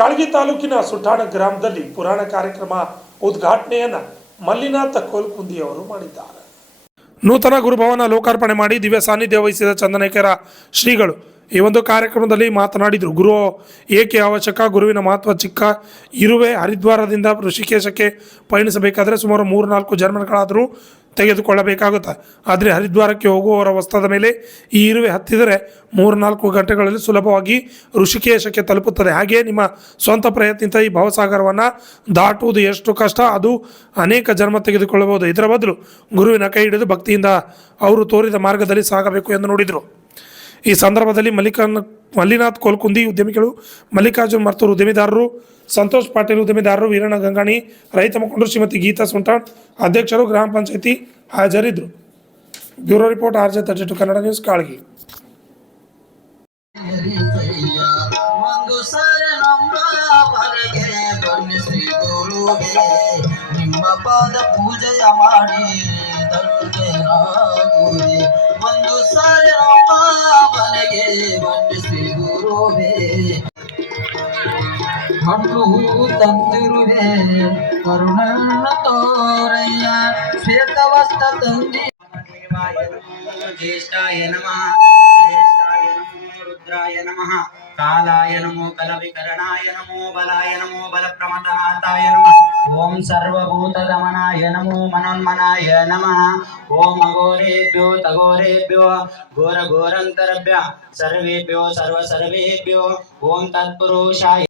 ಕಾಳಗಿ ತಾಲೂಕಿನ ಸುಠಾಣ ಗ್ರಾಮದಲ್ಲಿ ಪುರಾಣ ಕಾರ್ಯಕ್ರಮ ಉದ್ಘಾಟನೆಯನ್ನು ಮಲ್ಲಿನಾಥ ಕೋಲ್ಕುಂದಿ ಅವರು ಮಾಡಿದ್ದಾರೆ. ನೂತನ ಗುರುಭವನ ಲೋಕಾರ್ಪಣೆ ಮಾಡಿ ದಿವ್ಯ ಸಾನ್ನಿಧ್ಯ ವಹಿಸಿದ ಚಂದನೇಕರ ಶ್ರೀಗಳು ಈ ಒಂದು ಕಾರ್ಯಕ್ರಮದಲ್ಲಿ ಮಾತನಾಡಿದರು. ಗುರು ಏಕೆ ಅವಶ್ಯಕ, ಗುರುವಿನ ಮಹತ್ವ ಚಿಕ್ಕ. ಇರುವೆ ಹರಿದ್ವಾರದಿಂದ ಋಷಿಕೇಶಕ್ಕೆ ಪಯಣಿಸಬೇಕಾದರೆ ಸುಮಾರು 3-4 ಜನ್ಮಗಳಾದರೂ ತೆಗೆದುಕೊಳ್ಳಬೇಕಾಗುತ್ತೆ. ಆದರೆ ಹರಿದ್ವಾರಕ್ಕೆ ಹೋಗುವವರ ವಸ್ತ್ರದ ಮೇಲೆ ಈ ಇರುವೆ ಹತ್ತಿದರೆ 3-4 ಗಂಟೆಗಳಲ್ಲಿ ಸುಲಭವಾಗಿ ಋಷಿಕೇಶಕ್ಕೆ ತಲುಪುತ್ತದೆ. ಹಾಗೆಯೇ ನಿಮ್ಮ ಸ್ವಂತ ಪ್ರಯತ್ನದಿಂದ ಈ ಭವಸಾಗರವನ್ನು ದಾಟುವುದು ಎಷ್ಟು ಕಷ್ಟ, ಅದು ಅನೇಕ ಜನ್ಮ ತೆಗೆದುಕೊಳ್ಳಬಹುದು. ಇದರ ಬದಲು ಗುರುವಿನ ಕೈ ಹಿಡಿದು ಭಕ್ತಿಯಿಂದ ಅವರು ತೋರಿದ ಮಾರ್ಗದಲ್ಲಿ ಸಾಗಬೇಕು ಎಂದು ನುಡಿದರು. ಈ ಸಂದರ್ಭದಲ್ಲಿ ಮಲ್ಲಿನಾಥ್ ಕೋಲ್ಕುಂದಿ ಉದ್ಯಮಿಗಳು, ಮಲ್ಲಿಕಾರ್ಜುನ್ ಮರ್ತೂರು ಉದ್ಯಮಿದಾರರು, ಸಂತೋಷ್ ಪಾಟೀಲ್ ಉದ್ಯಮಿದಾರರು, ವೀರಣ್ಣ ಗಂಗಾಣಿ, ರೈತ ಮುಖಂಡರು, ಶ್ರೀಮತಿ ಗೀತಾ ಸುಂಟಾಣ್ ಅಧ್ಯಕ್ಷರು, ಗ್ರಾಮ ಪಂಚಾಯಿತಿ ಹಾಜರಿದ್ದರು. Bureau report RJ32 Kannada news, Kalagi. ನಿಮ್ಮ ಪಾದ ಪೂಜೆಯ ಮಾಡಿ ಒಂದು ಸಾರಿ ಮನೆಗೆ ವಂದಿಸಿ ಗುರುವೇ, ಹಣ್ಣು ತಂದಿರುವೆ ಕರುಣನ್ನ ತೋರಯ್ಯ, ಶ್ವೇತವಸ್ತ್ರ ತಂದಿ. ಜ್ಯೇಷ್ಠಾಯ ನಮಃ, ಜ್ಯೇಷ್ಠಾಯ ನಮೋ ರುದ್ರಾಯ ನಮಃ, ಕಾಲಾಯ ನಮೋ ಕಲವಿಕರಣಾಯ ನಮೋ ಬಲಾಯ ನಮೋ ಬಲಪ್ರಮಥನಾಥಾಯ ನಮಃ. ಓಂ ಸರ್ವಭೂತಗಮನಾಯ ನಮೋ ಮನೋನ್ಮನಾಯ ನಮಃ. ಓಂ ಅಘೋರೇಭ್ಯೋ ತಘೋರೇಭ್ಯೋ ಘೋರ ಘೋರಂತರಭ್ಯ ಸರ್ವೇಭ್ಯೋ ಸರ್ವೇಭ್ಯೋ ಓಂ ತತ್ಪುರುಷಾಯ